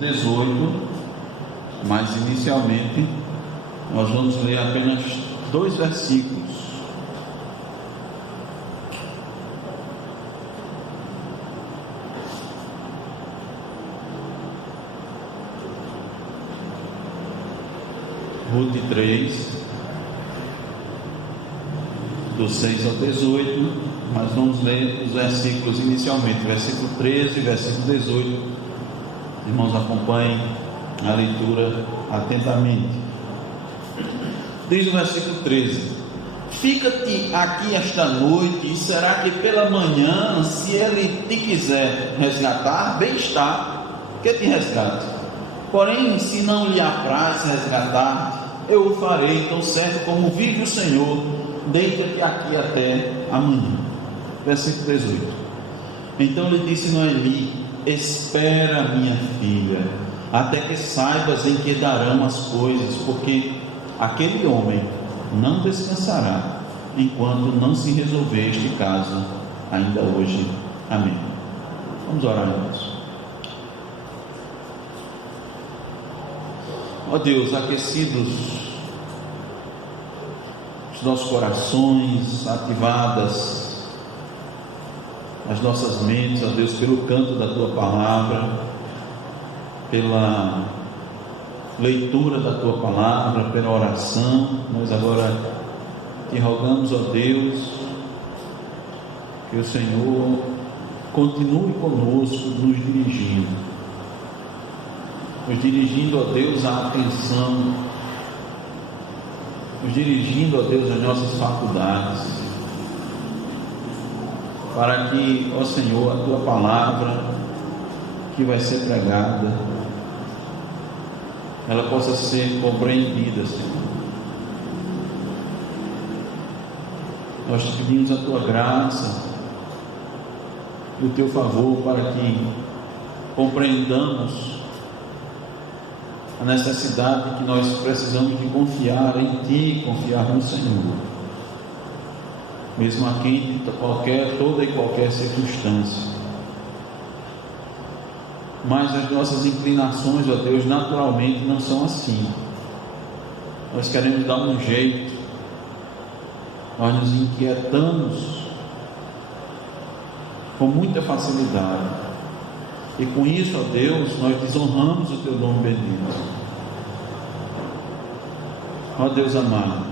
18, mas inicialmente nós vamos ler apenas 2 versículos. Ruth 3, do 6 ao 18, mas vamos ler os versículos inicialmente, versículo 13 e versículo 18. Irmãos, acompanhem a leitura atentamente. Diz o versículo 13: fica-te aqui esta noite, e será que pela manhã, se ele te quiser resgatar, bem está, que te resgate. Porém, se não lhe apraz resgatar, eu o farei. Então serve como vive o Senhor, deita-te aqui até amanhã. Versículo 18: então lhe disse Noemi: espera, minha filha, até que saibas em que darão as coisas, porque aquele homem não descansará enquanto não se resolver este caso ainda hoje. Amém. Vamos orar, irmãos. Ó Deus, aquecidos os nossos corações, ativadas as nossas mentes, ó Deus, pelo canto da Tua Palavra, pela leitura da Tua Palavra, pela oração, nós agora Te rogamos, ó Deus, que o Senhor continue conosco, nos dirigindo, ó Deus, a atenção, nos dirigindo, ó Deus, as nossas faculdades, para que, ó Senhor, a Tua Palavra que vai ser pregada, ela possa ser compreendida, Senhor. Nós te pedimos a Tua graça e o Teu favor para que compreendamos a necessidade que nós precisamos de confiar em Ti, confiar no Senhor, mesmo aqui de toda e qualquer circunstância. Mas as nossas inclinações, ó Deus, naturalmente não são assim. Nós queremos dar um jeito, nós nos inquietamos com muita facilidade, e com isso, ó Deus, nós desonramos o Teu nome bendito. Ó Deus amado,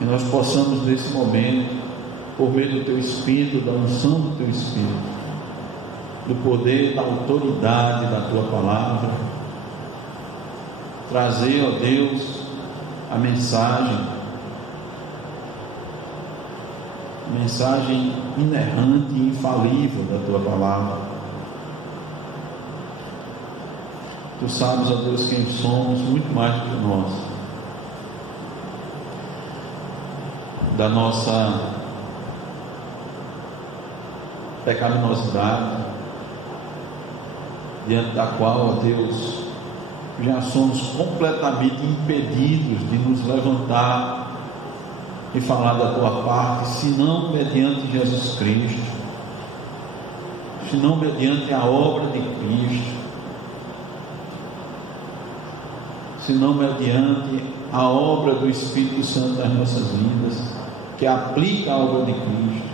que nós possamos nesse momento, por meio do Teu Espírito, da unção do Teu Espírito, do poder, da autoridade da Tua Palavra, trazer, ó Deus, a mensagem inerrante e infalível da Tua Palavra. Tu sabes, ó Deus, quem somos, muito mais do que nós, da nossa pecaminosidade, diante da qual, ó Deus, já somos completamente impedidos de nos levantar e falar da Tua parte, senão mediante Jesus Cristo, senão mediante a obra de Cristo, senão mediante a obra do Espírito Santo nas nossas vidas, que aplica a obra de Cristo,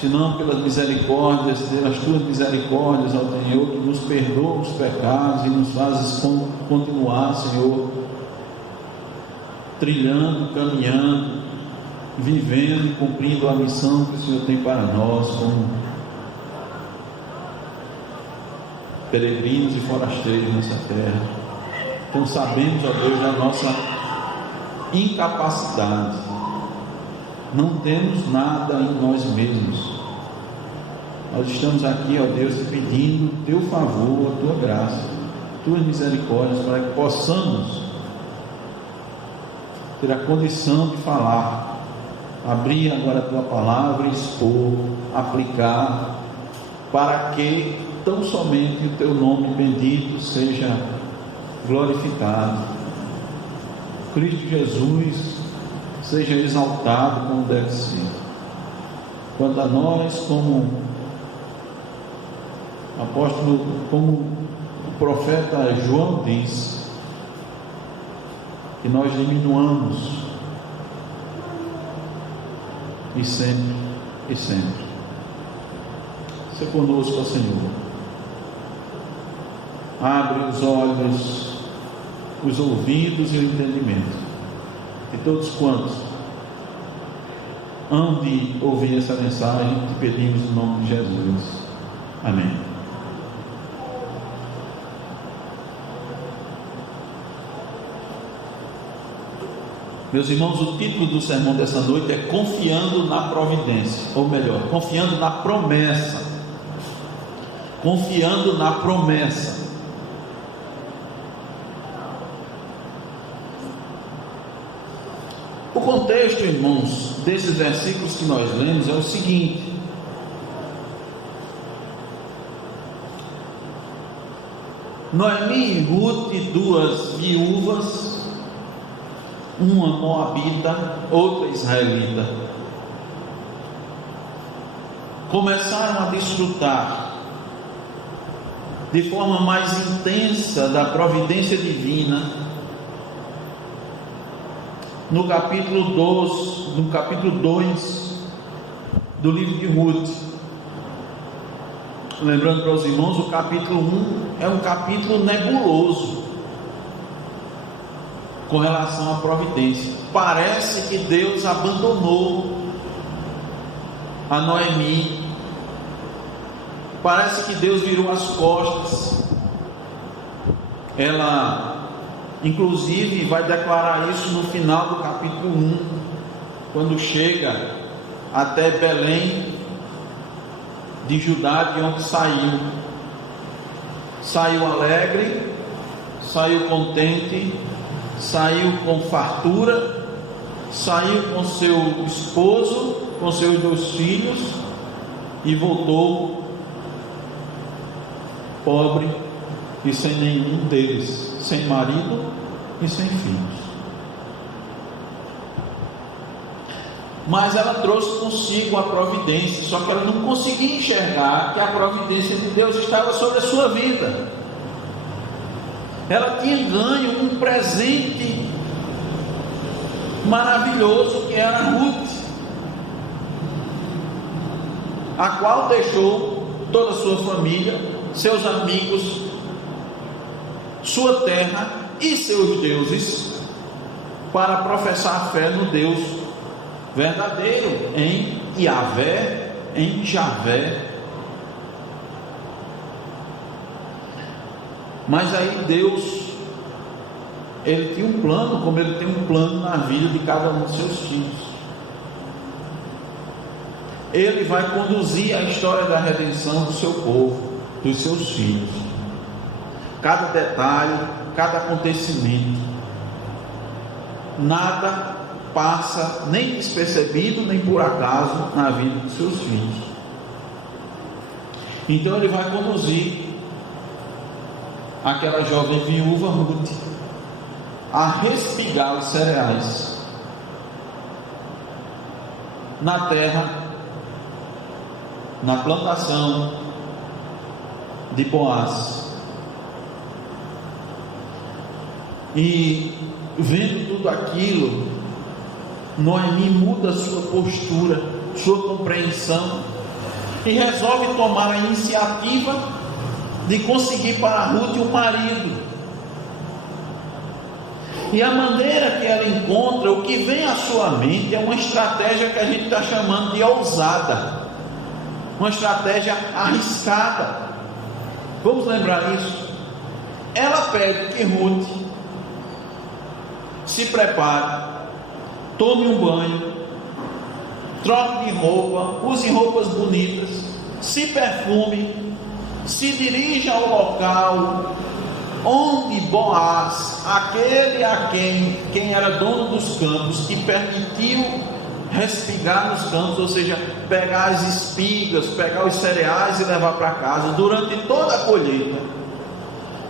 senão pelas misericórdias, pelas Tuas misericórdias, ó Senhor, que nos perdoa os pecados e nos fazes continuar, Senhor, trilhando, caminhando, vivendo e cumprindo a missão que o Senhor tem para nós, como peregrinos e forasteiros nessa terra. Então sabemos, ó Deus, da nossa incapacidade, não temos nada em nós mesmos. Nós estamos aqui, ó Deus, pedindo o Teu favor, a Tua graça, Tuas misericórdias, para que possamos ter a condição de falar, abrir agora a Tua Palavra, expor, aplicar, para que tão somente o Teu nome bendito seja glorificado, Cristo Jesus seja exaltado como deve ser. Quanto a nós, como Apóstolo, como o profeta João diz, que nós diminuamos e sempre. Seja conosco, Senhor. Abre os olhos, os ouvidos e o entendimento de todos quantos hão de ouvir essa mensagem. Te pedimos em nome de Jesus. Amém. Meus irmãos, o título do sermão dessa noite é Confiando na Providência, ou melhor, Confiando na Promessa. Confiando na Promessa. O contexto, irmãos, desses versículos que nós lemos é o seguinte: Noemi e Ruth, duas viúvas, uma moabita, outra israelita, começaram a desfrutar de forma mais intensa da providência divina no capítulo 2 do livro de Ruth. Lembrando para os irmãos, o capítulo 1 é um capítulo nebuloso com relação à providência. Parece que Deus abandonou a Noemi, parece que Deus virou as costas. Ela inclusive vai declarar isso no final do capítulo 1, quando chega até Belém de Judá, de onde saiu alegre, saiu contente, saiu com fartura, saiu com seu esposo, com seus 2 filhos, e voltou pobre e sem nenhum deles, sem marido e sem filhos. Mas ela trouxe consigo a providência, só que ela não conseguia enxergar que a providência de Deus estava sobre a sua vida. Ela tinha ganho um presente maravilhoso, que era Ruth, a qual deixou toda a sua família, seus amigos, sua terra e seus deuses, para professar a fé no Deus verdadeiro, em Yahvé, em Javé. Mas aí Deus, Ele tinha um plano, como Ele tem um plano na vida de cada um dos seus filhos. Ele vai conduzir a história da redenção do seu povo, dos seus filhos. Cada detalhe, cada acontecimento, nada passa nem despercebido, nem por acaso na vida dos seus filhos. Então Ele vai conduzir aquela jovem viúva Ruth a respigar os cereais na terra, na plantação de Boaz. E vendo tudo aquilo, Noemi muda sua postura, sua compreensão, e resolve tomar a iniciativa de conseguir para Ruth um marido. E a maneira que ela encontra, o que vem à sua mente, é uma estratégia que a gente está chamando de ousada, uma estratégia arriscada. Vamos lembrar isso. Ela pede que Ruth se prepare, tome um banho, troque de roupa, use roupas bonitas, se perfume, se dirija ao local onde Boaz, aquele a quem era dono dos campos, que permitiu respigar nos campos, ou seja, pegar as espigas, pegar os cereais e levar para casa durante toda a colheita,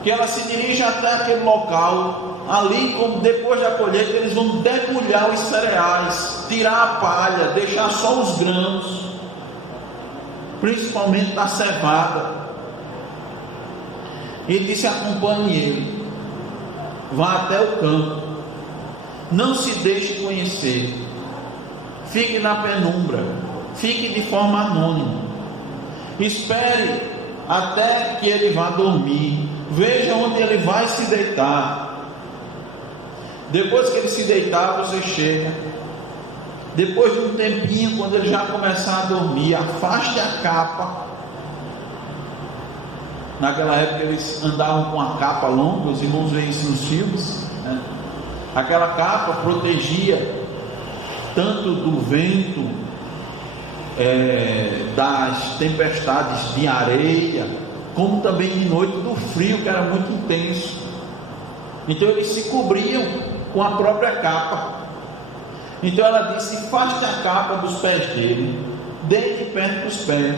que ela se dirija até aquele local. Ali, como depois da colheita, eles vão debulhar os cereais, tirar a palha, deixar só os grãos, principalmente da cevada, Ele disse: acompanhe ele, vá até o campo, não se deixe conhecer, fique na penumbra, fique de forma anônima, espere até que ele vá dormir, veja onde ele vai se deitar. Depois que ele se deitar, você chega. Depois de um tempinho, quando ele já começar a dormir, afaste a capa. Naquela época eles andavam com a capa longa, os irmãos veem isso nos filmes, né? Aquela capa protegia tanto do vento, das tempestades de areia, como também de noite do frio, que era muito intenso. Então eles se cobriam com a própria capa. Então ela disse: afaste a capa dos pés dele, deite perto dos pés.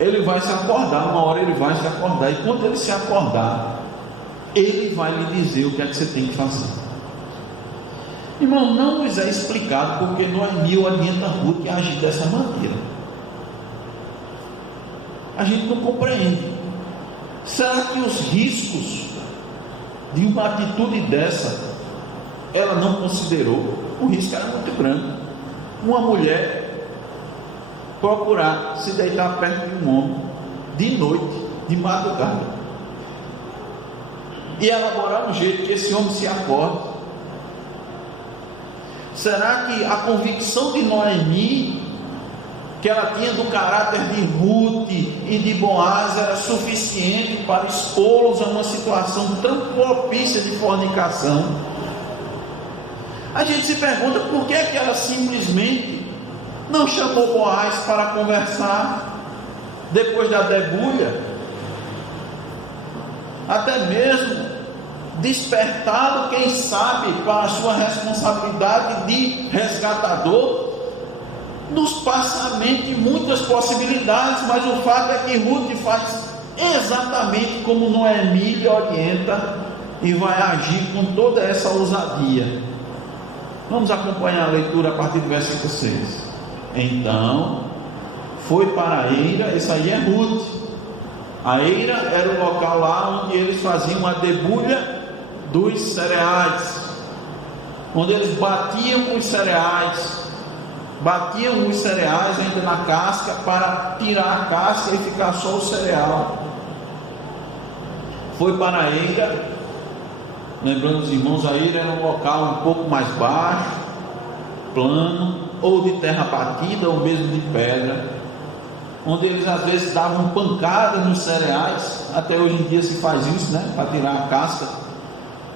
Ele vai se acordar, uma hora ele vai se acordar, e quando ele se acordar, ele vai lhe dizer o que é que você tem que fazer. Irmão, não nos é explicado porque Noemi orienta Ruth a agir dessa maneira. A gente não compreende. Será que os riscos de uma atitude dessa ela não considerou? O risco era muito grande. Uma mulher procurar se deitar perto de um homem de noite, de madrugada, e elaborar um jeito que esse homem se acorde. Será que a convicção de Noemi, que ela tinha do caráter de Ruth e de Boaz, era suficiente para expô-los a uma situação tão propícia de fornicação? A gente se pergunta por que ela simplesmente não chamou Boaz para conversar depois da debulha, até mesmo despertado, quem sabe, para a sua responsabilidade de resgatador. Nos passa à mente muitas possibilidades, mas o fato é que Ruth faz exatamente como Noemi lhe orienta e vai agir com toda essa ousadia. Vamos acompanhar a leitura a partir do versículo 6. Então foi para a eira, isso aí é Ruth. A eira era o local lá onde eles faziam a debulha dos cereais, onde eles batiam os cereais ainda na casca, para tirar a casca e ficar só o cereal. Foi para a eira. Lembrando os irmãos, a eira era um local um pouco mais baixo, plano, ou de terra batida, ou mesmo de pedra, onde eles às vezes davam pancada nos cereais. Até hoje em dia se faz isso, né? Para tirar a casca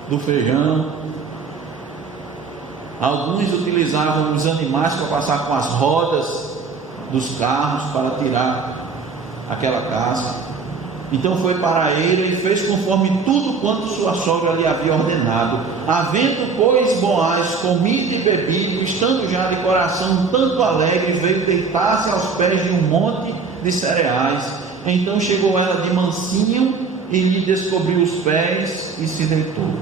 do feijão. Alguns utilizavam os animais para passar com as rodas dos carros para tirar aquela casca. Então foi para a eira e fez conforme tudo quanto sua sogra lhe havia ordenado. Havendo, pois, Boaz comido e bebido, estando já de coração tanto alegre, veio deitar-se aos pés de um monte de cereais. Então chegou ela de mansinho e lhe descobriu os pés e se deitou.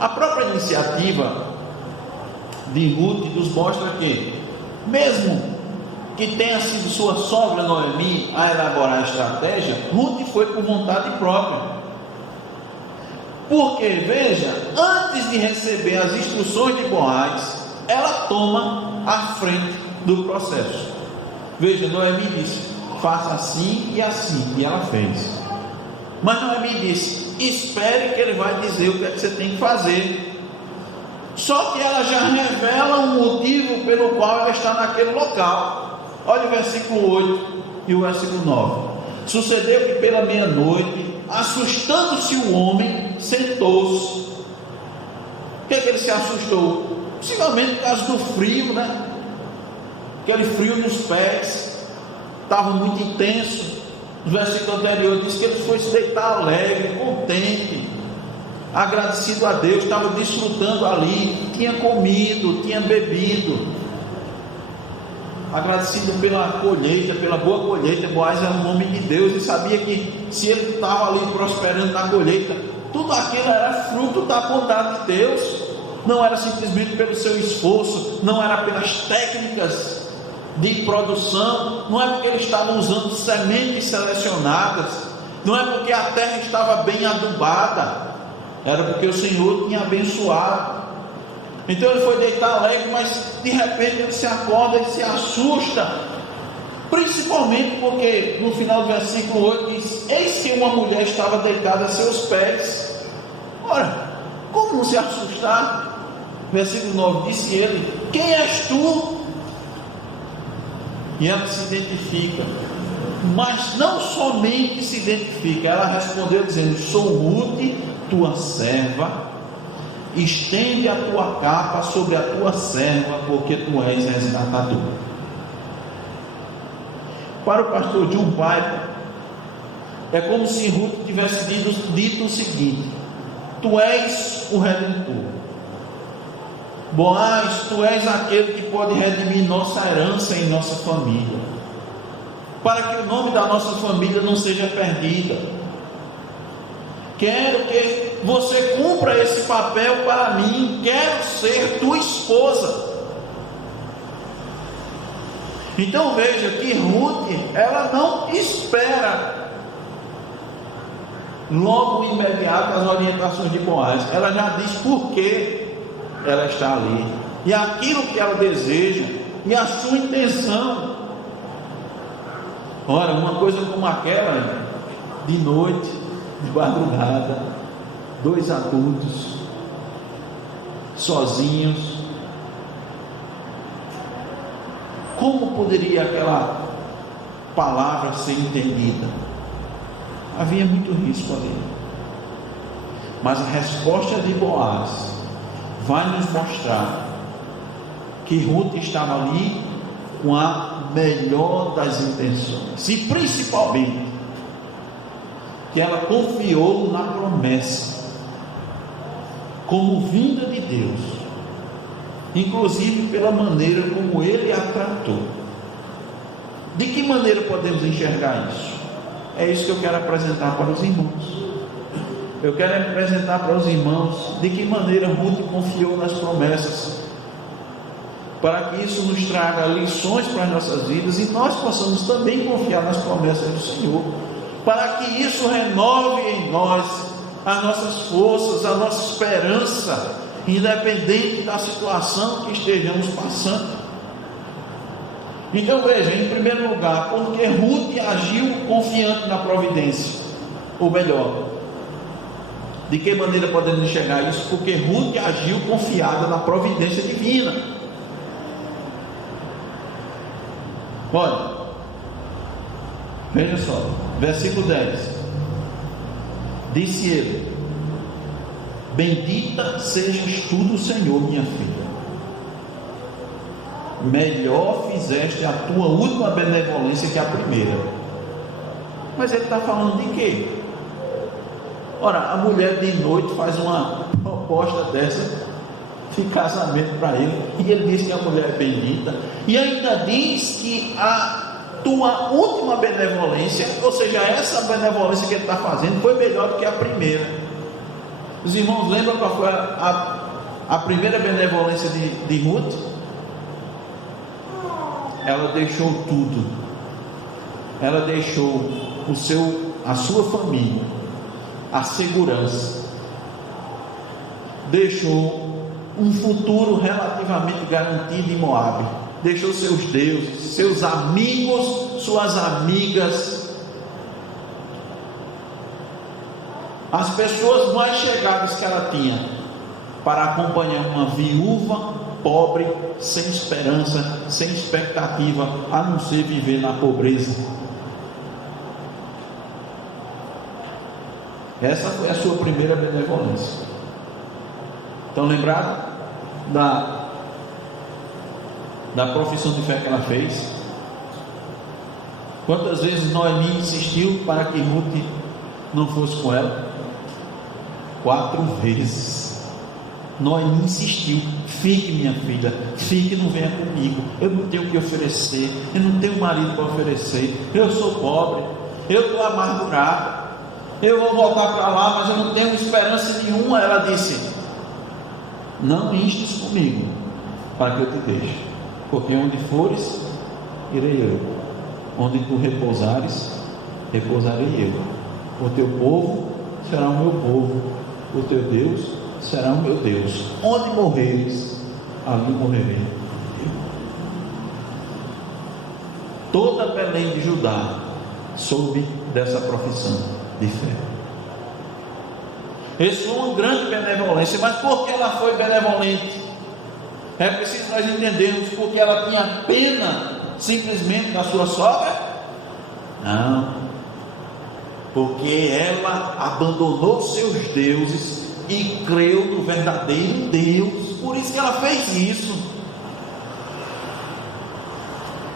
A própria iniciativa de Ruth nos mostra que, mesmo que tenha sido sua sogra Noemi a elaborar a estratégia, Ruth foi por vontade própria. Porque, veja, antes de receber as instruções de Boaz, ela toma a frente do processo. Veja, Noemi disse: faça assim e assim, e ela fez. Mas Noemi disse: espere que ele vai dizer o que é que você tem que fazer. Só que ela já revela um motivo pelo qual ela está naquele local. Olha o versículo 8 e o versículo 9. Sucedeu que pela meia-noite, assustando-se o homem, sentou-se. Por que ele se assustou? Possivelmente por causa do frio, né? Aquele frio nos pés estava muito intenso. No versículo anterior diz que ele foi se deitar alegre, contente, agradecido a Deus, estava desfrutando ali, tinha comido, tinha bebido, agradecido pela colheita, pela boa colheita. Boaz era um homem de Deus e sabia que se ele estava ali prosperando na colheita, tudo aquilo era fruto da bondade de Deus, não era simplesmente pelo seu esforço, não era pelas técnicas de produção, não é porque eles estavam usando sementes selecionadas, não é porque a terra estava bem adubada, era porque o Senhor tinha abençoado. Então ele foi deitar alegre, mas de repente ele se acorda e se assusta, principalmente porque no final do versículo 8 diz: eis que uma mulher estava deitada a seus pés. Ora, como não se assustar? Versículo 9: disse ele: quem és tu? E ela se identifica, mas não somente se identifica, ela respondeu dizendo: sou Ruth, tua serva, estende a tua capa sobre a tua serva, porque tu és resgatador. Para o pastor John Piper, é como se Ruth tivesse dito o seguinte: tu és o redentor, Boaz, tu és aquele que pode redimir nossa herança em nossa família, para que o nome da nossa família não seja perdida. Quero que você cumpra esse papel para mim, quero ser tua esposa. Então veja que Ruth, ela não espera logo imediato as orientações de Boaz, ela já diz por que ela está ali, e aquilo que ela deseja, e a sua intenção. Ora, uma coisa como aquela, de noite, de madrugada, 2 adultos, sozinhos, como poderia aquela palavra ser entendida? Havia muito risco ali, mas a resposta de Boaz vai nos mostrar que Ruth estava ali com a melhor das intenções, e principalmente que ela confiou na promessa como vinda de Deus, inclusive pela maneira como ele a tratou. De que maneira podemos enxergar isso? É isso que eu quero apresentar para os irmãos. Eu quero apresentar para os irmãos de que maneira Ruth confiou nas promessas, para que isso nos traga lições para as nossas vidas, e nós possamos também confiar nas promessas do Senhor, para que isso renove em nós as nossas forças, a nossa esperança, independente da situação que estejamos passando. Então veja, em primeiro lugar, porque Ruth agiu confiante na providência, ou melhor, de que maneira podemos enxergar isso? Porque Ruth agiu confiada na providência divina. Olha, veja só, versículo 10: disse ele: bendita sejas tu do Senhor, minha filha, melhor fizeste a tua última benevolência que a primeira. Mas ele está falando de quê? Ora, a mulher de noite faz uma proposta dessa de casamento para ele, e ele diz que a mulher é bendita, e ainda diz que a tua última benevolência, ou seja, essa benevolência que ele está fazendo foi melhor do que a primeira. Os irmãos lembram qual foi a primeira benevolência de Ruth? Ela deixou tudo, ela deixou a sua família, a segurança, deixou um futuro relativamente garantido em Moabe, deixou seus deuses, seus amigos, suas amigas, as pessoas mais chegadas que ela tinha, para acompanhar uma viúva pobre, sem esperança, sem expectativa, a não ser viver na pobreza. Essa foi a sua primeira benevolência. Estão lembrados da profissão de fé que ela fez? Quantas vezes Noemi insistiu para que Ruth não fosse com ela? 4 vezes. Noemi insistiu: fique, minha filha, fique, não venha comigo, eu não tenho o que oferecer, eu não tenho marido para oferecer, eu sou pobre, eu estou amargurado, eu vou voltar para lá, mas eu não tenho esperança nenhuma. Ela disse: não instes comigo, para que eu te deixe, porque onde fores, irei eu. Onde tu repousares, repousarei eu. O teu povo será o meu povo, o teu Deus será o meu Deus. Onde morreres, ali morrerei eu. Toda Belém de Judá soube dessa profissão de fé. Ressoou uma grande benevolência. Mas por que ela foi benevolente? É preciso nós entendermos porque ela tinha pena simplesmente da sua sogra? Não, porque ela abandonou seus deuses e creu no verdadeiro Deus. Por isso que ela fez isso.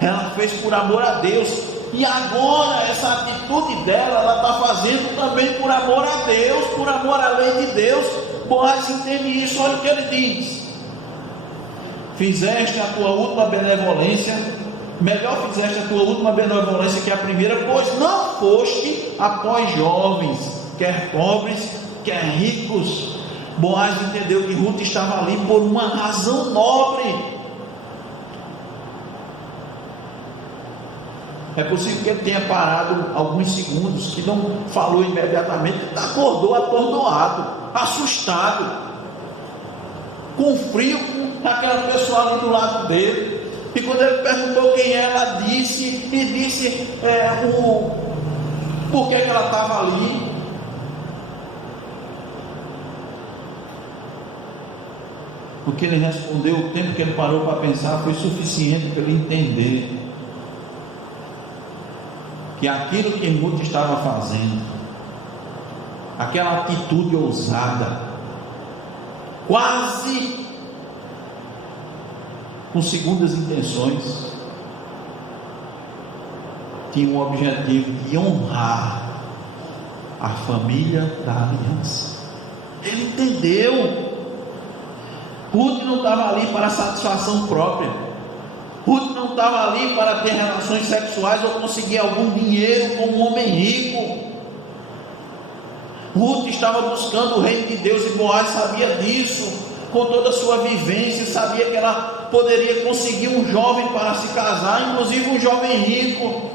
Ela fez por amor a Deus. E agora essa atitude dela, ela está fazendo também por amor a Deus, por amor à lei de Deus. Boaz entende isso. Olha o que ele diz: fizeste a tua última benevolência, melhor fizeste a tua última benevolência que a primeira, pois não foste após jovens, quer pobres, quer ricos. Boaz entendeu que Ruth estava ali por uma razão nobre. É possível que ele tenha parado alguns segundos, que não falou imediatamente, acordou atordoado, assustado, com frio, com aquela pessoa ali do lado dele. E quando ele perguntou quem ela disse, por que ela estava ali. O que ele respondeu, o tempo que ele parou para pensar, foi suficiente para ele entender que aquilo que Ruth estava fazendo, aquela atitude ousada, quase com segundas intenções, tinha um objetivo de honrar a família da aliança. Ele entendeu. Ruth não estava ali para satisfação própria. Ruth não estava ali para ter relações sexuais ou conseguir algum dinheiro como um homem rico. Ruth estava buscando o reino de Deus e Boaz sabia disso. Com toda a sua vivência, sabia que ela poderia conseguir um jovem para se casar, inclusive um jovem rico.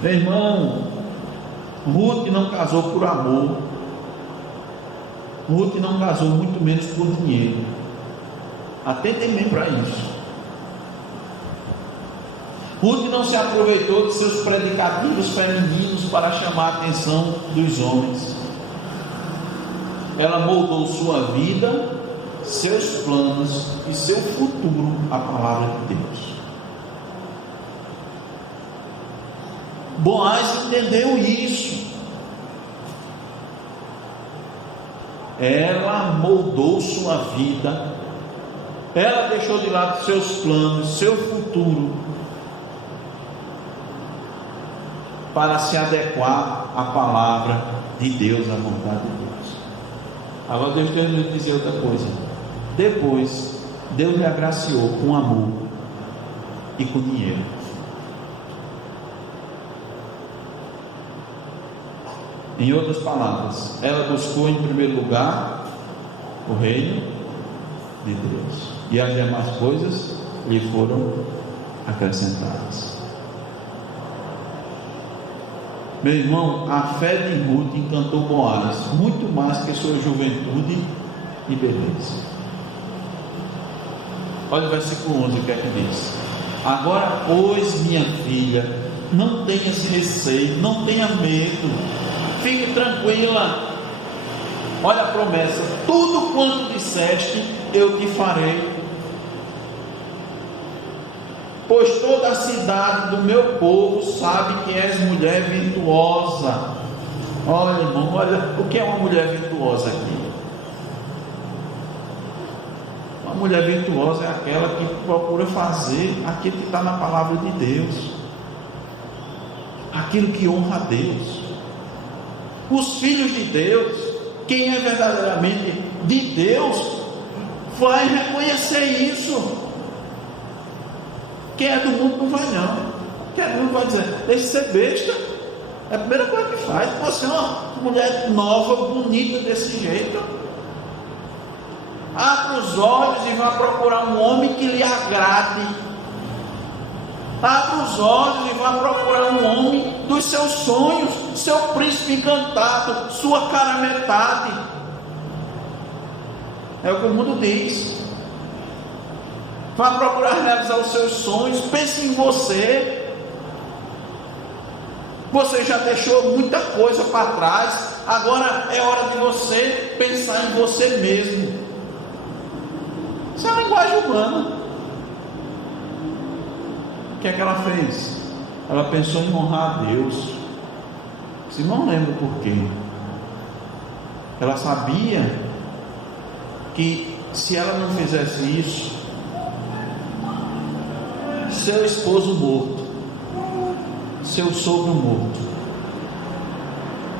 Meu irmão, Ruth não casou por amor. Ruth não casou muito menos por dinheiro. Atentem bem para isso. Ruth não se aproveitou de seus predicativos femininos para chamar a atenção dos homens. Ela moldou sua vida, seus planos e seu futuro à palavra de Deus. Boaz entendeu isso. Ela moldou sua vida, ela deixou de lado seus planos, seu futuro, para se adequar à palavra de Deus, à vontade de Deus. Agora Deus quer nos dizer outra coisa. Depois, Deus lhe agraciou com amor e com dinheiro. Em outras palavras, ela buscou em primeiro lugar o reino de Deus, e as demais coisas lhe foram acrescentadas. Meu irmão, a fé de Ruth encantou Boaz muito mais que sua juventude e beleza. Olha o versículo 11, o que é que diz? Agora, pois, minha filha, não tenhas receio, não tenha medo, fique tranquila. Olha a promessa: tudo quanto disseste, eu te farei. Pois toda a cidade do meu povo sabe que és mulher virtuosa. Olha, irmão, olha o que é uma mulher virtuosa aqui. Uma mulher virtuosa é aquela que procura fazer aquilo que está na palavra de Deus, aquilo que honra a Deus. Os filhos de Deus, quem é verdadeiramente de Deus, vai reconhecer isso. Quem é do mundo não vai não. Quem é do mundo vai dizer: deixa de ser besta. É a primeira coisa que faz. Você é uma mulher nova, bonita desse jeito. Abra os olhos e vá procurar um homem que lhe agrade. Abra os olhos e vá procurar um homem dos seus sonhos, seu príncipe encantado, sua cara metade. É o que o mundo diz. Vá procurar realizar os seus sonhos. Pense em você. Você já deixou muita coisa para trás. Agora é hora de você pensar em você mesmo. Isso é a linguagem humana. O que é que ela fez? Ela pensou em honrar a Deus. Se não lembro por quê. Ela sabia que se ela não fizesse isso, seu esposo morto, seu sogro morto,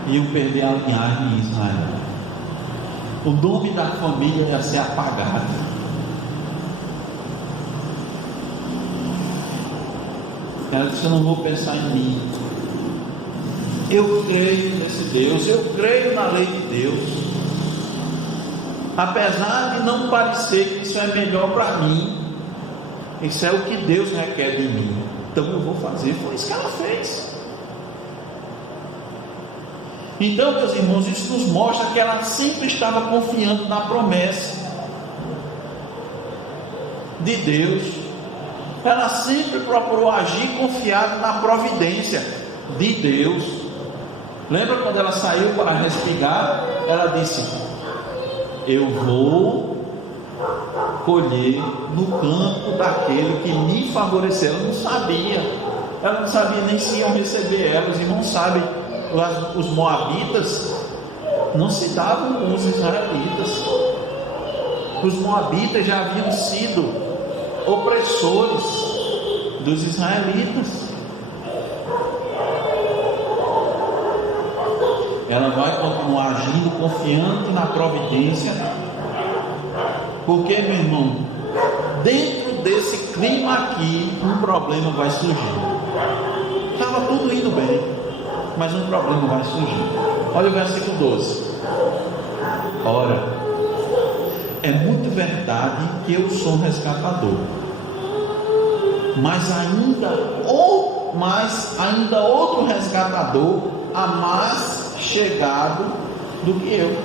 iam perder a linhagem em Israel. O nome da família ia ser apagado. Ela disse: eu não vou pensar em mim. Eu creio nesse Deus, eu creio na lei de Deus. Apesar de não parecer que isso é melhor para mim, isso é o que Deus requer de mim, então eu vou fazer. Foi isso que ela fez. Então, meus irmãos, isso nos mostra que ela sempre estava confiando na promessa de Deus. Ela sempre procurou agir confiada na providência de Deus. Lembra quando ela saiu para respigar? Ela disse: eu vou colher no campo daquele que me favoreceu. Ela não sabia nem se iam receber ela. Os irmãos sabem, os moabitas não se davam com os israelitas. Os moabitas já haviam sido opressores dos israelitas. Ela vai continuar agindo confiante na providência, porque, meu irmão, dentro desse clima aqui, um problema vai surgir. Estava tudo indo bem, mas um problema vai surgir. Olha o versículo 12. Ora, é muito verdade que eu sou um resgatador, mas ainda outro resgatador há mais chegado do que eu.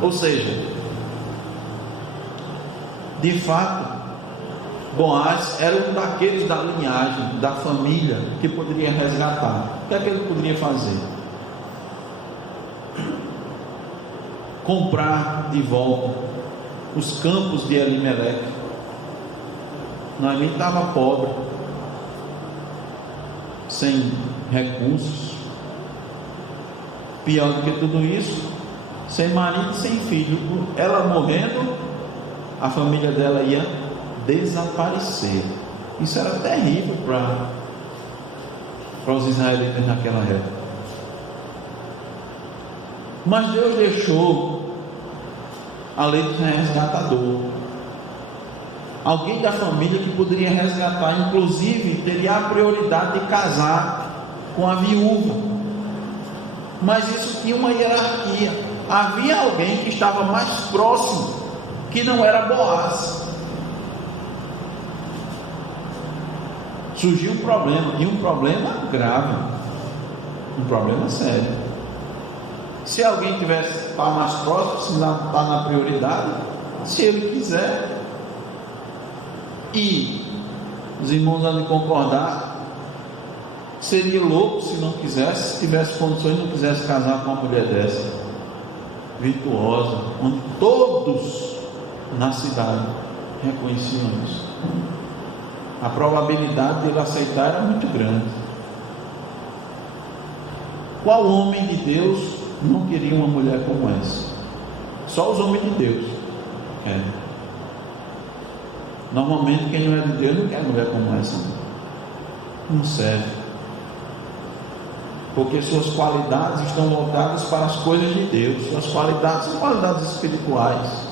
Ou seja, de fato, Boaz era um daqueles da linhagem, da família, que poderia resgatar. O que é que ele poderia fazer? Comprar de volta os campos de Elimeleque. Noemi estava pobre, sem recursos, pior do que tudo isso, sem marido e sem filho. Ela morrendo, a família dela ia desaparecer. Isso era terrível para os israelitas naquela época. Mas Deus deixou a lei do resgatador, alguém da família que poderia resgatar, inclusive teria a prioridade de casar com a viúva. Mas isso tinha uma hierarquia. Havia alguém que estava mais próximo, que não era Boaz. Surgiu um problema, e um problema grave, um problema sério. Se alguém tivesse estar mais próximo, se está na prioridade, se ele quiser, e os irmãos vão de concordar, seria louco se não quisesse, se tivesse condições, não quisesse casar com uma mulher dessa, virtuosa, onde todos na cidade reconheciam isso. A probabilidade de ele aceitar era muito grande. Qual homem de Deus não queria uma mulher como essa? Só os homens de Deus querem. Normalmente quem não é de Deus não quer mulher como essa. Não serve. Porque suas qualidades estão voltadas para as coisas de Deus. Suas qualidades são qualidades espirituais.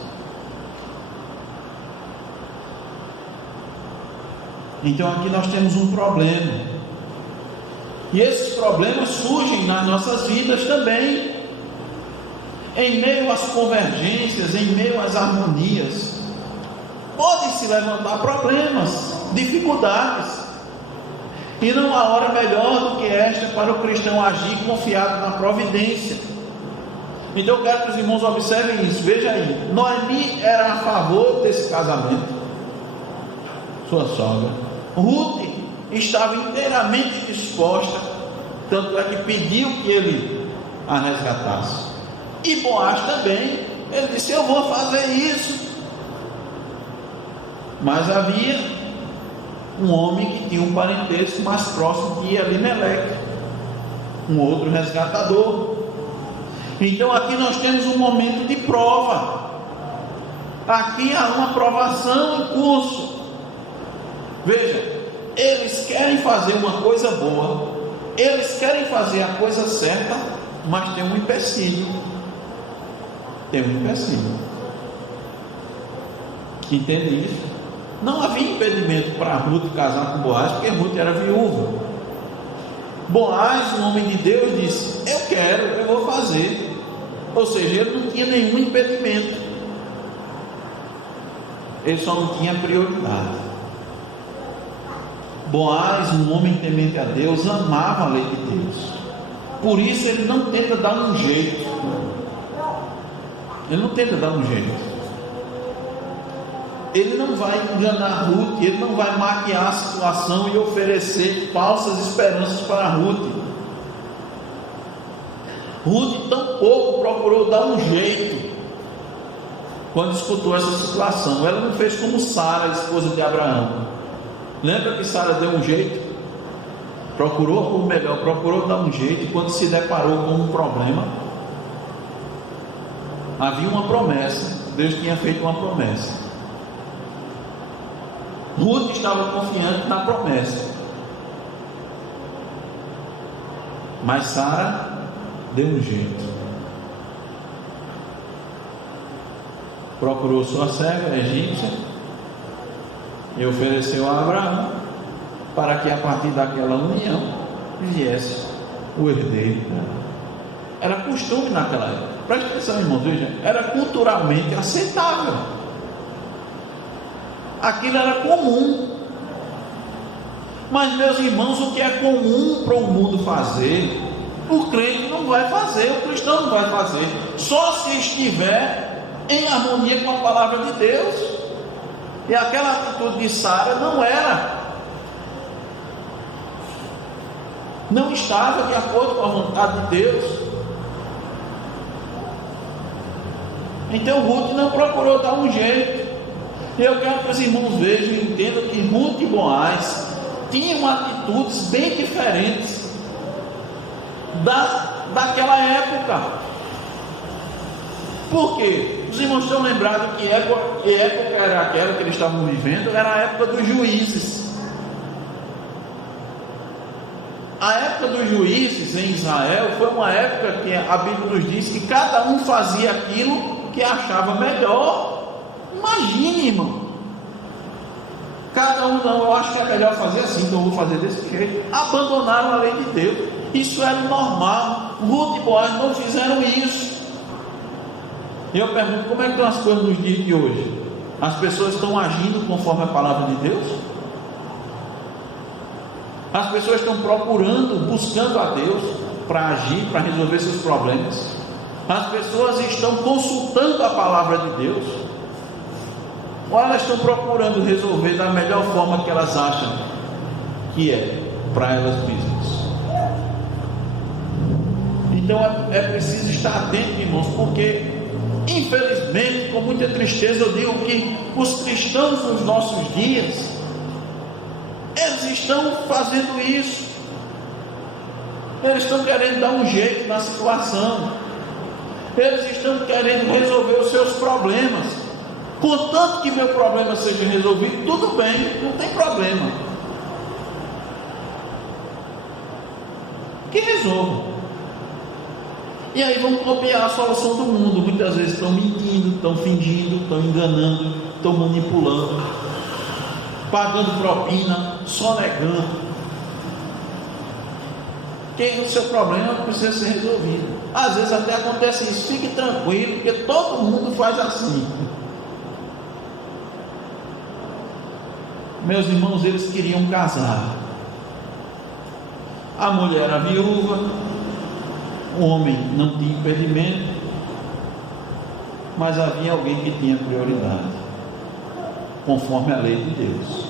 Então aqui nós temos um problema. E esses problemas surgem nas nossas vidas também. em meio às convergências, em meio às harmonias, podem se levantar problemas, dificuldades, e não há hora melhor do que esta para o cristão agir confiado na providência. Então eu quero que os irmãos observem isso. Veja aí, Noemi era a favor desse casamento, sua sogra. Ruth estava inteiramente disposta, tanto é que pediu que ele a resgatasse. E Boaz também, ele disse: eu vou fazer isso. Mas havia um homem que tinha um parentesco mais próximo de Elimeleque, um outro resgatador. Então aqui nós temos um momento de prova. Aqui há uma provação em curso. Veja, eles querem fazer uma coisa boa, eles querem fazer a coisa certa, mas tem um empecilho. Tem um empecilho. Entende isso? Não havia impedimento para Ruth casar com Boaz, porque Ruth era viúva. Boaz, um homem de Deus, disse: eu quero, eu vou fazer. Ou seja, ele não tinha nenhum impedimento, ele só não tinha prioridade. Boaz, um homem temente a Deus, amava a lei de Deus, por isso ele não tenta dar um jeito. Ele não tenta dar um jeito. Ele não vai enganar Ruth, ele não vai maquiar a situação e oferecer falsas esperanças para Ruth. Ruth tampouco procurou dar um jeito quando escutou essa situação. Ela não fez como Sara, esposa de Abraão. Lembra que Sara deu um jeito? Procurou, ou melhor, procurou dar um jeito, e quando se deparou com um problema, havia uma promessa, Deus tinha feito uma promessa. Ruth estava confiante na promessa, mas Sara deu um jeito. Procurou sua serva egípcia e ofereceu a Abraão, para que a partir daquela união viesse o herdeiro. Era costume naquela época. Preste atenção, irmãos, veja, era culturalmente aceitável. Aquilo era comum. Mas, meus irmãos, o que é comum para o mundo fazer, o crente não vai fazer, o cristão não vai fazer, só se estiver em harmonia com a palavra de Deus. E aquela atitude de Sara não estava de acordo com a vontade de Deus. Então Ruth não procurou dar um jeito. Eu quero que os irmãos vejam e entendam que Ruth e Boaz tinham atitudes bem diferentes daquela época. Por quê? Os irmãos estão lembrados que época era aquela que eles estavam vivendo? Era a época dos juízes. A época dos juízes em Israel foi uma época que a Bíblia nos diz que cada um fazia aquilo que achava melhor. Imagine, irmão, cada um: não, eu acho que é melhor fazer assim, então eu vou fazer desse jeito. Abandonaram a lei de Deus. Isso era normal. Ruth e Boaz não fizeram isso. E eu pergunto: como é que estão as coisas nos dias de hoje? As pessoas estão agindo conforme a palavra de Deus? As pessoas estão buscando a Deus para agir, para resolver seus problemas? As pessoas estão consultando a palavra de Deus? Ou elas estão procurando resolver da melhor forma que elas acham que é para elas mesmas? Então é preciso estar atento, irmãos, porque infelizmente, com muita tristeza, eu digo que os cristãos nos nossos dias, eles estão fazendo isso. Eles estão querendo dar um jeito na situação, eles estão querendo resolver os seus problemas. Contanto que meu problema seja resolvido, tudo bem, não tem problema, que resolva. E aí vão copiar a solução do mundo. Muitas vezes estão mentindo, estão fingindo, estão enganando, estão manipulando, pagando propina, sonegando. que o seu problema precisa ser resolvido. Às vezes até acontece isso, fique tranquilo, porque todo mundo faz assim. Meus irmãos, eles queriam casar. A mulher era viúva, o homem não tinha impedimento, mas havia alguém que tinha prioridade, conforme a lei de Deus.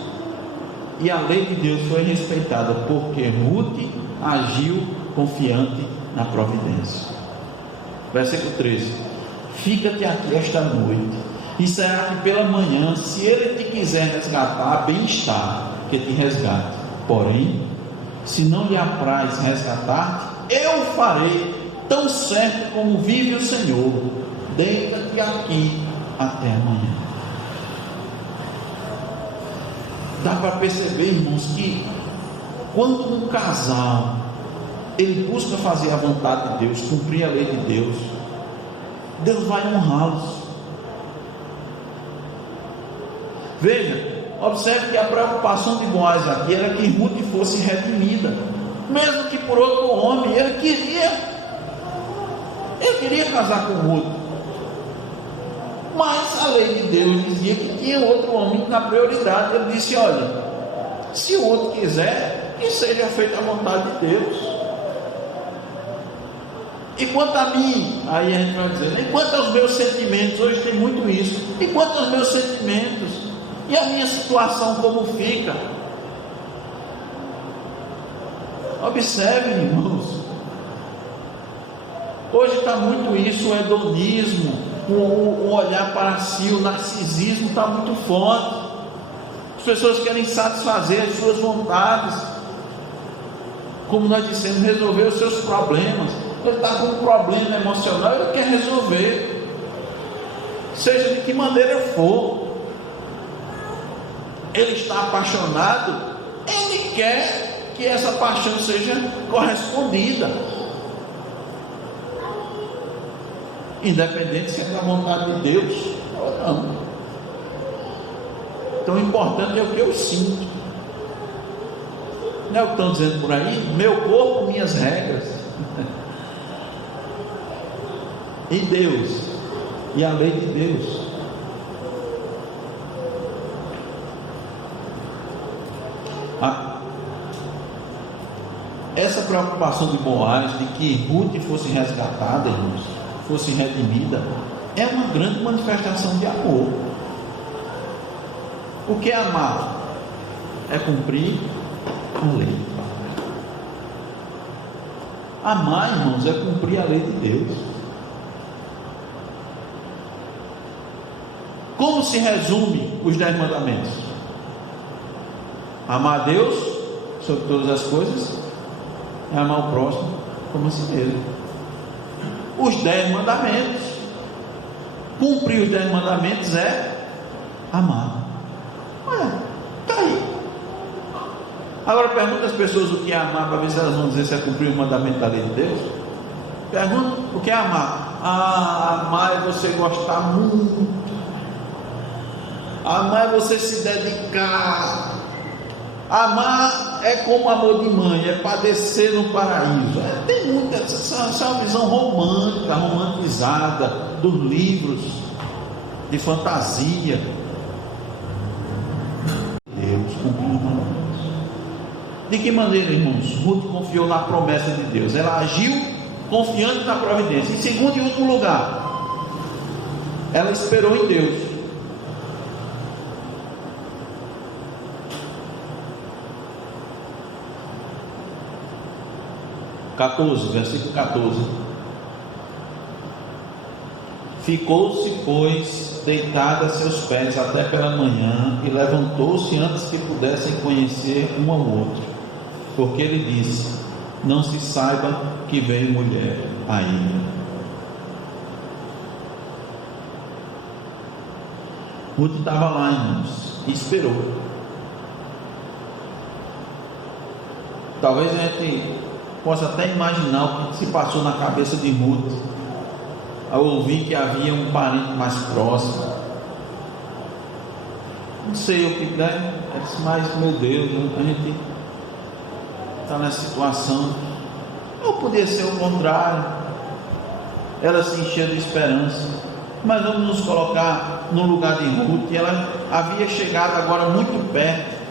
E a lei de Deus foi respeitada, porque Ruth agiu confiante na providência. Versículo 13: fica-te aqui esta noite, e será que pela manhã, se ele te quiser resgatar, bem está que te resgate. Porém, se não lhe apraz resgatar-te, eu farei, tão certo como vive o Senhor. Deita-te aqui até amanhã. Dá para perceber, irmãos, que quando um casal ele busca fazer a vontade de Deus, cumprir a lei de Deus, Deus vai honrá-los. Veja, observe que a preocupação de Boaz aqui era que Ruth fosse redimida, mesmo que por outro homem. Ele queria casar com Ruth, mas a lei de Deus dizia que tinha outro homem na prioridade. Ele disse: olha, se o outro quiser, que seja feita a vontade de Deus. E quanto a mim, aí a gente vai dizer, e quanto aos meus sentimentos, hoje tem muito isso, e quanto aos meus sentimentos, e a minha situação como fica? Observe, irmãos, hoje está muito isso, o hedonismo, o olhar para si, o narcisismo está muito forte. As pessoas querem satisfazer as suas vontades, como nós dissemos, resolver os seus problemas. Ele está com um problema emocional, ele quer resolver, seja de que maneira for. Ele está apaixonado, ele quer que essa paixão seja correspondida, independente se é da vontade de Deus ou não. Então o importante é o que eu sinto, não é o que estão dizendo por aí, meu corpo, minhas regras. E Deus, e a lei de Deus. Essa preocupação de Boaz de que Ruth fosse resgatada, irmãos, fosse redimida, é uma grande manifestação de amor. O que é amar? É cumprir a lei. Amar, irmãos, é cumprir a lei de Deus. Como se resume os 10 mandamentos? Amar a Deus sobre todas as coisas, é amar o próximo como a si mesmo. Os 10 mandamentos, cumprir os 10 mandamentos é amar. Olha, está aí. Agora pergunta às pessoas o que é amar, para ver se elas vão dizer se é cumprir o mandamento da lei de Deus. Pergunta o que é amar. Amar é você gostar muito. Amar é você se dedicar. Amar é como amor de mãe, é padecer no paraíso. Tem muita, essa é uma visão romântica, romantizada dos livros de fantasia. Deus cumpriu os mandamentos. De que maneira, irmãos? Ruth confiou na promessa de Deus. Ela agiu confiante na providência. Em segundo e último lugar, ela esperou em Deus. 14, versículo 14. Ficou-se, pois, deitada a seus pés até pela manhã, e levantou-se antes que pudessem conhecer um ao outro, porque ele disse: não se saiba que veio mulher ainda. Ruth estava lá, irmãos, e esperou. Talvez a gente possa até imaginar o que se passou na cabeça de Ruth ao ouvir que havia um parente mais próximo. Não sei o que, né? Mas meu Deus, a gente está nessa situação. Ou podia ser o contrário, ela se enchia de esperança. Mas vamos nos colocar no lugar de Ruth. Ela havia chegado agora muito perto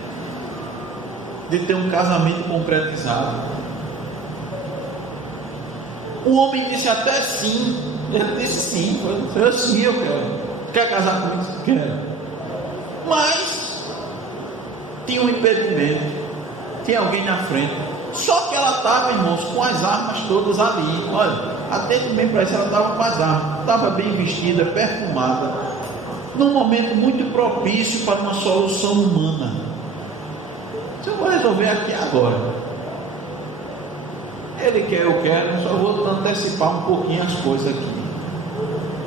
de ter um casamento concretizado. O homem disse até sim. Ele disse sim. Eu sim, eu quero. Quer casar comigo? Quero. Mas tinha um impedimento, tinha alguém na frente. Só que ela estava, irmãos, com as armas todas ali. Olha, atende bem para isso, ela estava com as armas, estava bem vestida, perfumada, num momento muito propício para uma solução humana. Eu vou resolver aqui agora. Ele quer, eu quero, só vou antecipar um pouquinho as coisas aqui.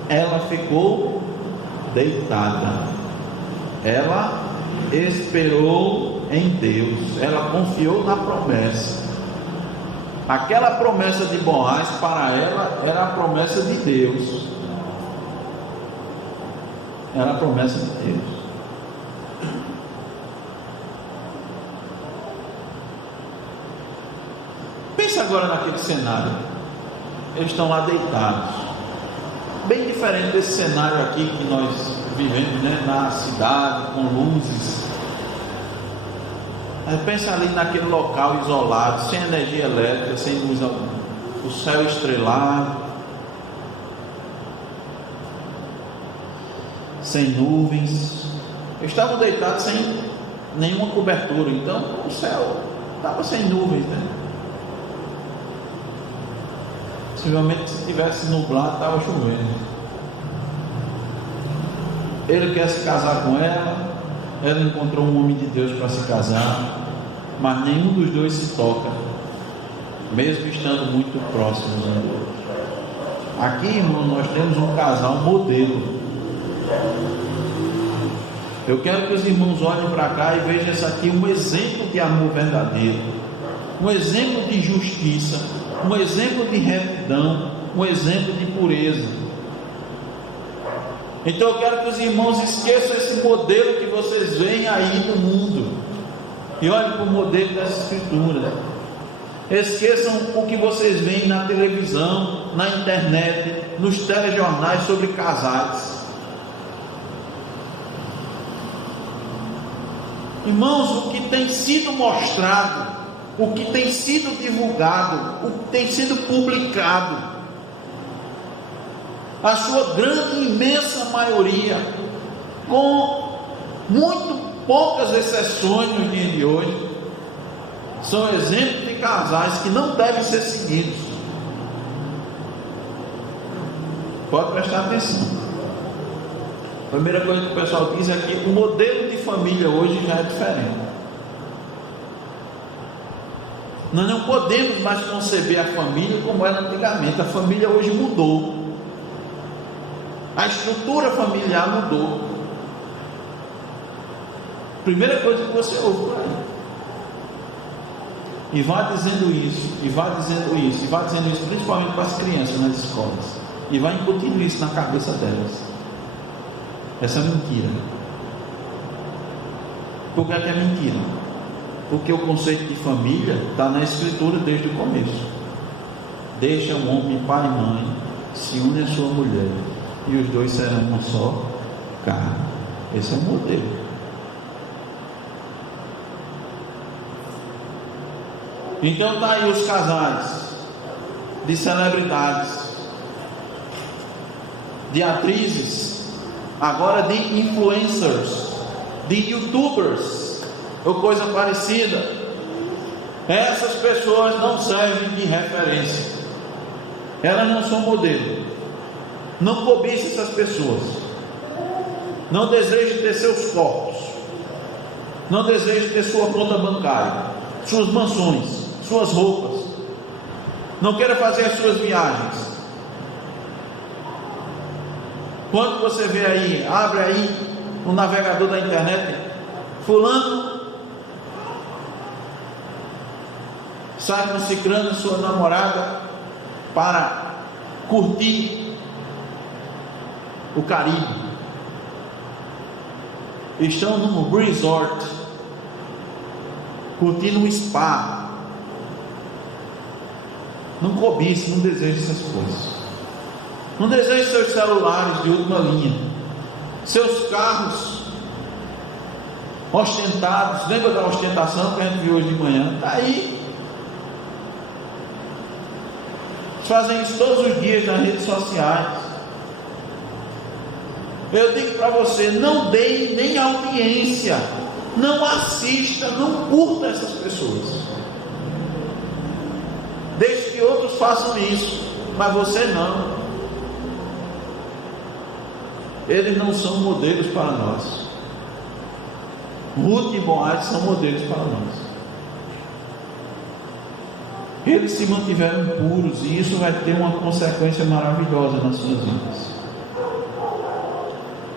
Ela ficou deitada, ela esperou em Deus, ela confiou na promessa. Aquela promessa de Boaz para ela era a promessa de Deus, era a promessa de Deus. Pensa agora naquele cenário. Eles estão lá deitados, bem diferente desse cenário aqui que nós vivemos, né? Na cidade, com luzes. Aí pensa ali naquele local isolado, sem energia elétrica, sem luz alguma, o céu estrelado, sem nuvens. Eles estavam deitados sem nenhuma cobertura, então o céu estava sem nuvens, né? Possivelmente se tivesse nublado, estava chovendo. Ele quer se casar com ela, ela encontrou um homem de Deus para se casar, mas nenhum dos dois se toca, mesmo estando muito próximos um do outro. Aqui, irmão, nós temos um casal modelo. Eu quero que os irmãos olhem para cá e vejam isso aqui, um exemplo de amor verdadeiro, um exemplo de justiça, um exemplo de retidão, um exemplo de pureza. Então eu quero que os irmãos esqueçam esse modelo que vocês veem aí no mundo e olhem para o modelo das Escrituras. Esqueçam o que vocês veem na televisão, na internet, nos telejornais sobre casais. Irmãos, o que tem sido mostrado, o que tem sido divulgado, o que tem sido publicado, a sua grande, imensa maioria, com muito poucas exceções nos dias de hoje, são exemplos de casais que não devem ser seguidos. Pode prestar atenção. A primeira coisa que o pessoal diz é que o modelo de família hoje já é diferente. Nós não podemos mais conceber a família como era antigamente. A família hoje mudou. A estrutura familiar mudou. Primeira coisa que você ouve por aí. E vai dizendo isso, e vai dizendo isso, e vai dizendo isso, principalmente para as crianças nas escolas. E vai incutindo isso na cabeça delas. Essa é mentira. Por que é mentira? Porque o conceito de família está na Escritura desde o começo. Deixa um homem, pai e mãe, se une a sua mulher, e os dois serão uma só carne. Esse é o modelo. Então está aí os casais de celebridades, de atrizes, agora de influencers, de youtubers ou coisa parecida. Essas pessoas não servem de referência, elas não são modelo. Não cobice essas pessoas, não deseje ter seus corpos, não deseje ter sua conta bancária, suas mansões, suas roupas, não queira fazer as suas viagens. Quando você vê aí, abre aí o navegador da internet, fulano sai com ciclano, sua namorada, para curtir o Caribe, estão num resort, curtindo um spa. Não cobice, não deseje essas coisas. Não deseje seus celulares de última linha, seus carros ostentados. Lembra da ostentação que a gente viu hoje de manhã? Está aí. Eles fazem isso todos os dias nas redes sociais. Eu digo para você, não dê nem audiência, não assista, não curta essas pessoas. Deixe que outros façam isso, mas você não. Eles não são modelos para nós. Ruth e Boaz são modelos para nós. Eles se mantiveram puros, e isso vai ter uma consequência maravilhosa nas suas vidas.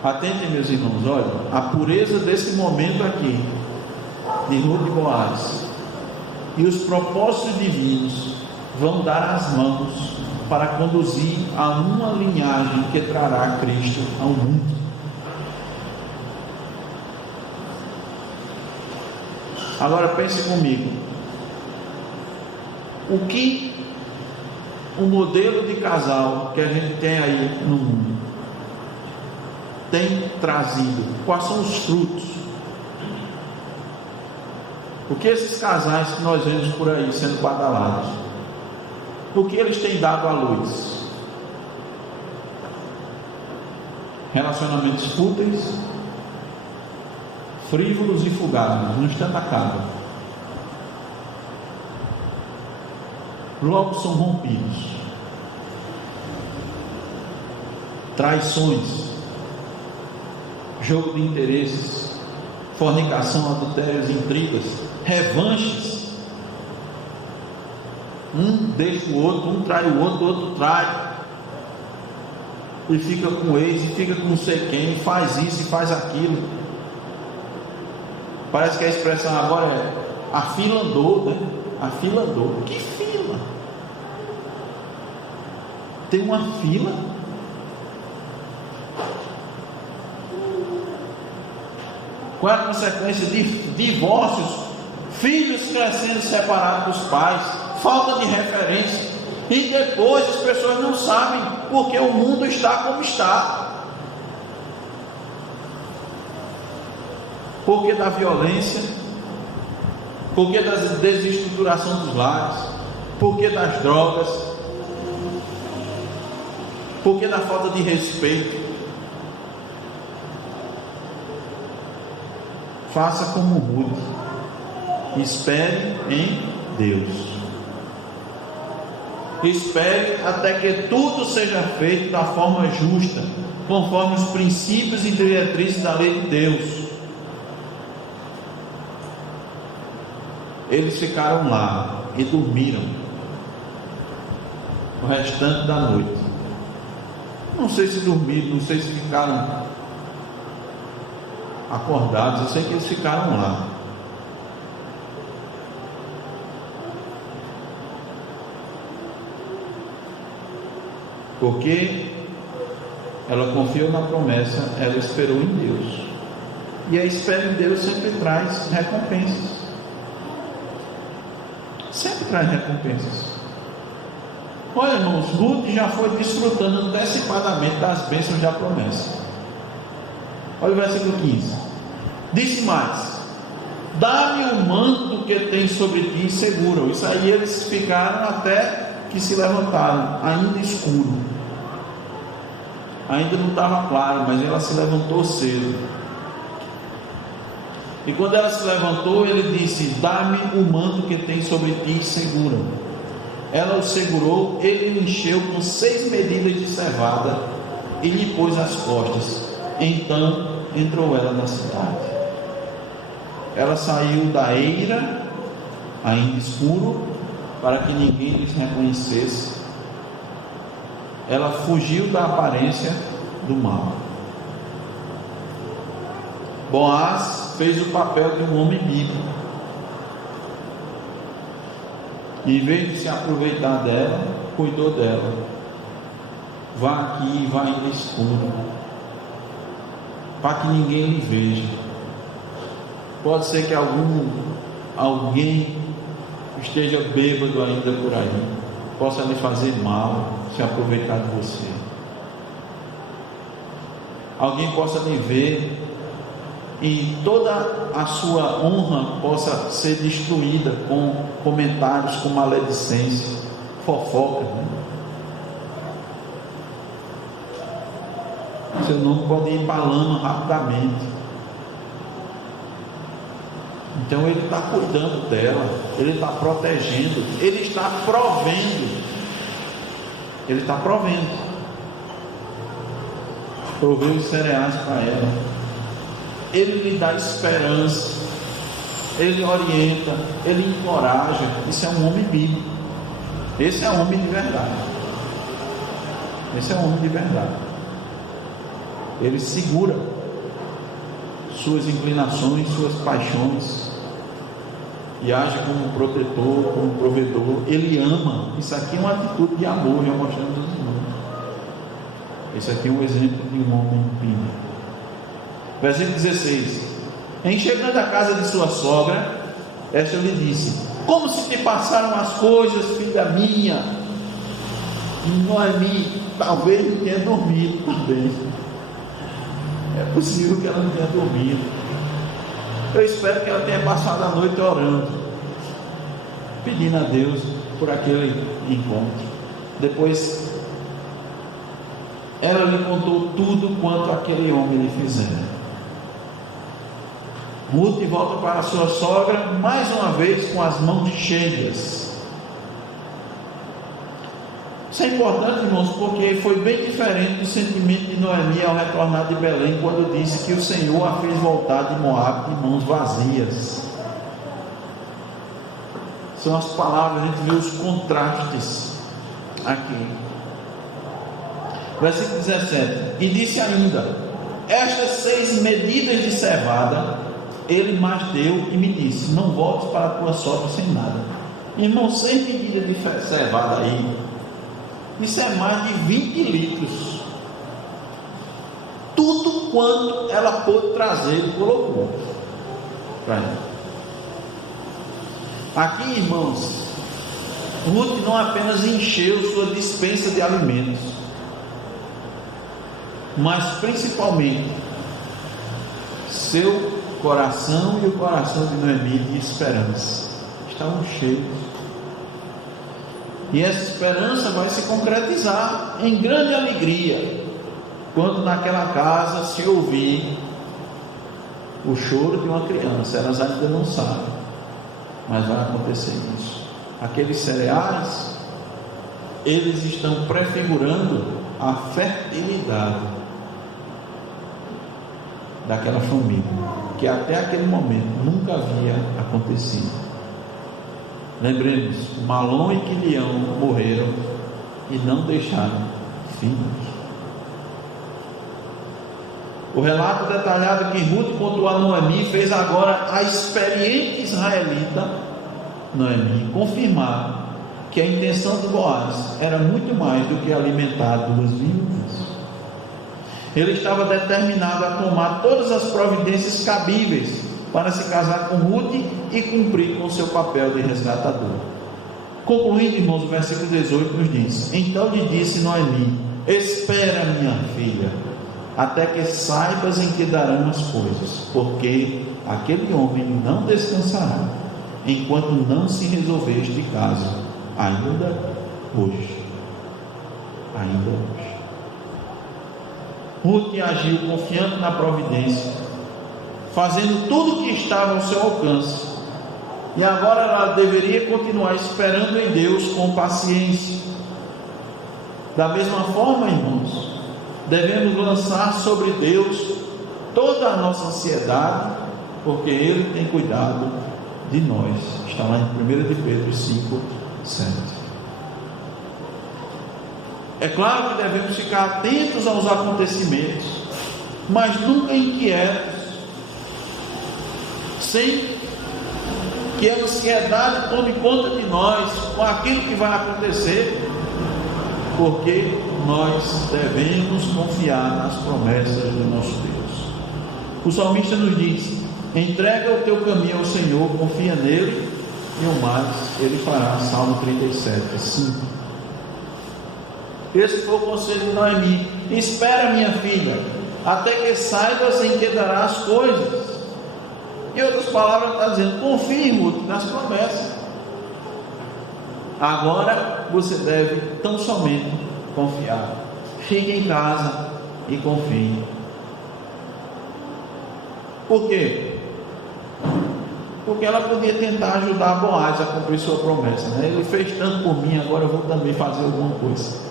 Atentem, meus irmãos, olha, a pureza desse momento aqui, de Ruth e Boaz, e os propósitos divinos vão dar as mãos para conduzir a uma linhagem que trará Cristo ao mundo. Agora pense comigo, o que o modelo de casal que a gente tem aí no mundo tem trazido? Quais são os frutos? O que esses casais que nós vemos por aí sendo badalados, o que eles têm dado à luz? Relacionamentos fúteis, frívolos e fugazes, no instante acabam. Logo são rompidos. Traições, jogo de interesses, fornicação, adultérios, intrigas, revanches. Um deixa o outro, um trai o outro trai, e fica com o ex, e fica com não sei quem, e faz isso e faz aquilo. Parece que a expressão agora é a fila andou, né? A fila andou. Que fila? Tem uma fila? Qual é a consequência de divórcios? Filhos crescendo separados dos pais, falta de referência, e depois as pessoas não sabem porque o mundo está como está. Porque da violência, porque da desestruturação dos lares, porque das drogas, porque da falta de respeito. Faça como Ruth, espere em Deus. Espere até que tudo seja feito da forma justa, conforme os princípios e diretrizes da lei de Deus. Eles ficaram lá e dormiram o restante da noite. Não sei se dormiram, não sei se ficaram acordados, eu sei que eles ficaram lá. Porque ela confiou na promessa, ela esperou em Deus. E a espera em Deus sempre traz recompensas. Sempre traz recompensas. Olha, irmãos, Ruth já foi desfrutando antecipadamente das bênçãos da promessa. Olha o versículo 15. Disse mais: dá-me o manto que tem sobre ti e segura-o. Isso aí eles ficaram até que se levantaram, ainda escuro. Ainda não estava claro, mas ela se levantou cedo. E quando ela se levantou, ele disse: dá-me o manto que tem sobre ti e segura. Ela o segurou, ele o encheu com 6 medidas de cevada e lhe pôs as costas. Então entrou ela na cidade. Ela saiu da eira, ainda escuro, para que ninguém lhes reconhecesse. Ela fugiu da aparência do mal. Boaz fez o papel de um homem bíblico. Em vez de se aproveitar dela, cuidou dela. Vá aqui, vá ainda escuro, para que ninguém lhe veja. Pode ser que alguém esteja bêbado ainda por aí. possa lhe fazer mal, se aproveitar de você. Alguém possa lhe ver e toda a sua honra possa ser destruída com comentários, com maledicência, fofoca, né? Seu nome pode ir embalando rapidamente. Então ele está cuidando dela, ele está protegendo, ele está provendo. Ele está provendo. Proveu os cereais para ela. Ele lhe dá esperança, ele orienta, ele encoraja. Isso é um homem bíblico. Esse é um homem de verdade. Esse é um homem de verdade. Ele segura suas inclinações, suas paixões, e age como protetor, como provedor. Ele ama. Isso aqui é uma atitude de amor, já mostramos aos irmãos. Esse aqui é um exemplo de um homem bíblico. Versículo 16: em chegando à casa de sua sogra, esta lhe disse: como se te passaram as coisas, filha minha? Noemi talvez não tenha dormido também. É possível que ela não tenha dormido. Eu espero que ela tenha passado a noite orando, pedindo a Deus por aquele encontro. Depois ela lhe contou tudo quanto aquele homem lhe fizera. Ruth volta para a sua sogra mais uma vez com as mãos cheias. Isso é importante, irmãos, porque foi bem diferente do sentimento de Noemi ao retornar de Belém, quando disse que o Senhor a fez voltar de Moabe de mãos vazias. São as palavras, a gente vê os contrastes aqui. Versículo 17: e disse ainda: estas 6 medidas de cevada ele mais deu, e me disse: não voltes para a tua sogra sem nada. Irmão, 6 medidas de cevada aí, isso é mais de 20 litros. Tudo quanto ela pôde trazer, ele colocou para ela. Aqui, irmãos, Ruth não apenas encheu sua despensa de alimentos, mas principalmente seu coração e o coração de Noemi de esperança estavam cheios. E essa esperança vai se concretizar em grande alegria quando naquela casa se ouvir o choro de uma criança. Elas ainda não sabem, mas vai acontecer isso. Aqueles cereais, eles estão prefigurando a fertilidade daquela família, que até aquele momento nunca havia acontecido. Lembremos, Malom e Quilião morreram e não deixaram filhos. O relato detalhado que Ruth contou a Noemi fez agora a experiente israelita Noemi confirmar que a intenção de Boaz era muito mais do que alimentar 2 viúvas. Ele estava determinado a tomar todas as providências cabíveis para se casar com Ruth e cumprir com seu papel de resgatador. Concluindo, irmãos, o versículo 18 nos diz: então lhe disse Noemi: espera, minha filha, até que saibas em que darão as coisas, porque aquele homem não descansará enquanto não se resolver este caso, ainda hoje. Ainda hoje. Ruth agiu confiando na providência, fazendo tudo o que estava ao seu alcance, e agora ela deveria continuar esperando em Deus com paciência. Da mesma forma, irmãos, devemos lançar sobre Deus toda a nossa ansiedade, porque Ele tem cuidado de nós. Está lá em 1 de Pedro 5, 7. É claro que devemos ficar atentos aos acontecimentos, mas nunca inquietos, sem que a ansiedade tome conta de nós com aquilo que vai acontecer, porque nós devemos confiar nas promessas do nosso Deus. O salmista nos diz: entrega o teu caminho ao Senhor, confia nele, e o mais Ele fará. Salmo 37, 5. Esse foi o conselho de Noemi: espera, minha filha, até que saibas em que dará as coisas. Em outras palavras, está dizendo: confie, Ruth, nas promessas. Agora você deve tão somente confiar. Fique em casa e confie. Por quê? Porque ela podia tentar ajudar Boaz a cumprir sua promessa, né? Ele fez tanto por mim, agora eu vou também fazer alguma coisa.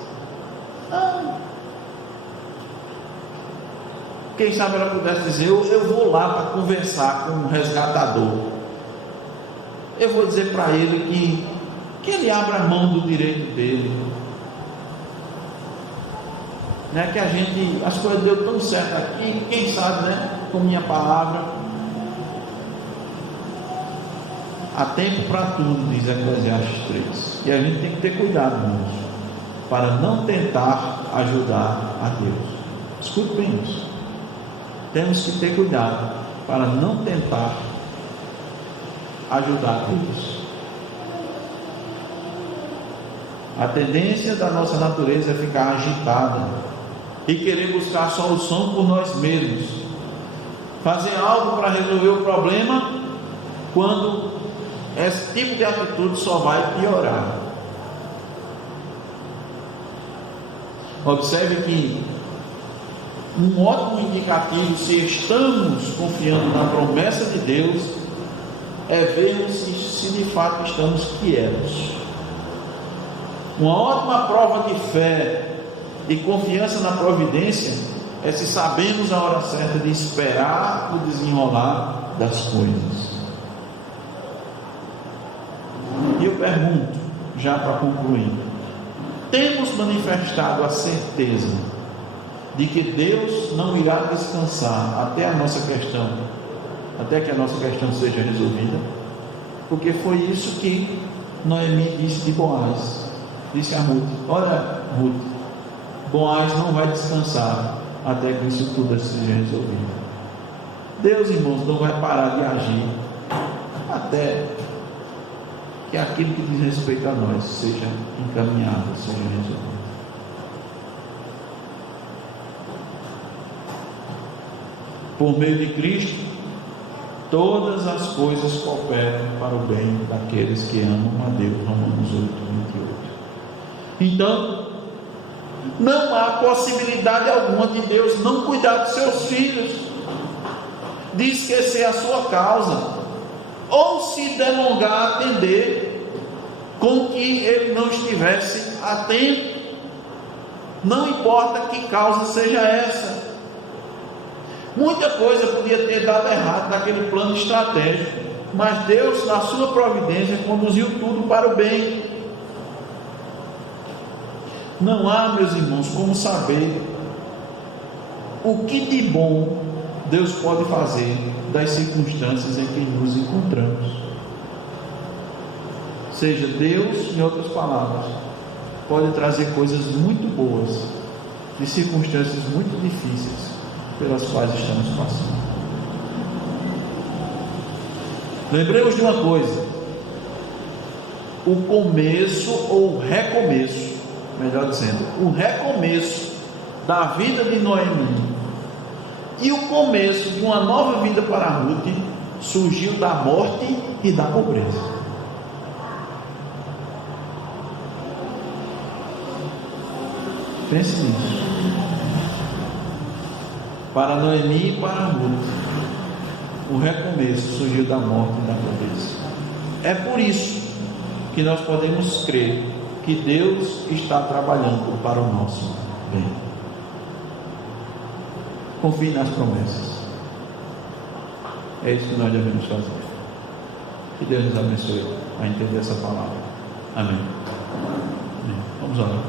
Quem sabe ela pudesse dizer: eu vou lá para conversar com o resgatador. Eu vou dizer para ele que ele abra a mão do direito dele, né? Que as coisas deu tão certo aqui, quem sabe, né? Com minha palavra. Há tempo para tudo, diz Eclesiastes 3. E a gente tem que ter cuidado, irmãos, para não tentar ajudar a Deus. Escute bem isso. Temos que ter cuidado para não tentar ajudar a Deus. A tendência da nossa natureza é ficar agitada e querer buscar solução por nós mesmos, fazer algo para resolver o problema, quando esse tipo de atitude só vai piorar. Observe que um ótimo indicativo se estamos confiando na promessa de Deus é vermos se de fato estamos quietos. Uma ótima prova de fé e confiança na providência é se sabemos a hora certa de esperar o desenrolar das coisas. E eu pergunto, já para concluir: temos manifestado a certeza de que Deus não irá descansar até que a nossa questão seja resolvida? Porque foi isso que Noemi disse de Boaz. Disse a Ruth: olha, Ruth, Boaz não vai descansar até que isso tudo seja resolvido. Deus, irmãos, não vai parar de agir até que aquilo que diz respeito a nós seja encaminhado, seja resolvido. Por meio de Cristo, todas as coisas cooperam para o bem daqueles que amam a Deus. Romanos 8:28. Então, não há possibilidade alguma de Deus não cuidar dos seus filhos, de esquecer a sua causa, ou se delongar a atender com que ele não estivesse atento. Não importa que causa seja essa. Muita coisa podia ter dado errado naquele plano estratégico, mas Deus, na sua providência, conduziu tudo para o bem. Não há, meus irmãos, como saber o que de bom Deus pode fazer das circunstâncias em que nos encontramos. Seja, Deus, em outras palavras, pode trazer coisas muito boas de circunstâncias muito difíceis pelas quais estamos passando. Lembremos de uma coisa: o começo ou recomeço, melhor dizendo, o recomeço da vida de Noemi e o começo de uma nova vida para Ruth surgiu da morte e da pobreza. Pense nisso. Para Noemi e para Ruth, o recomeço surgiu da morte e da pobreza. É por isso que nós podemos crer que Deus está trabalhando para o nosso bem. Confie nas promessas. É isso que nós devemos fazer. Que Deus nos abençoe a entender essa palavra. Amém. Vamos orar.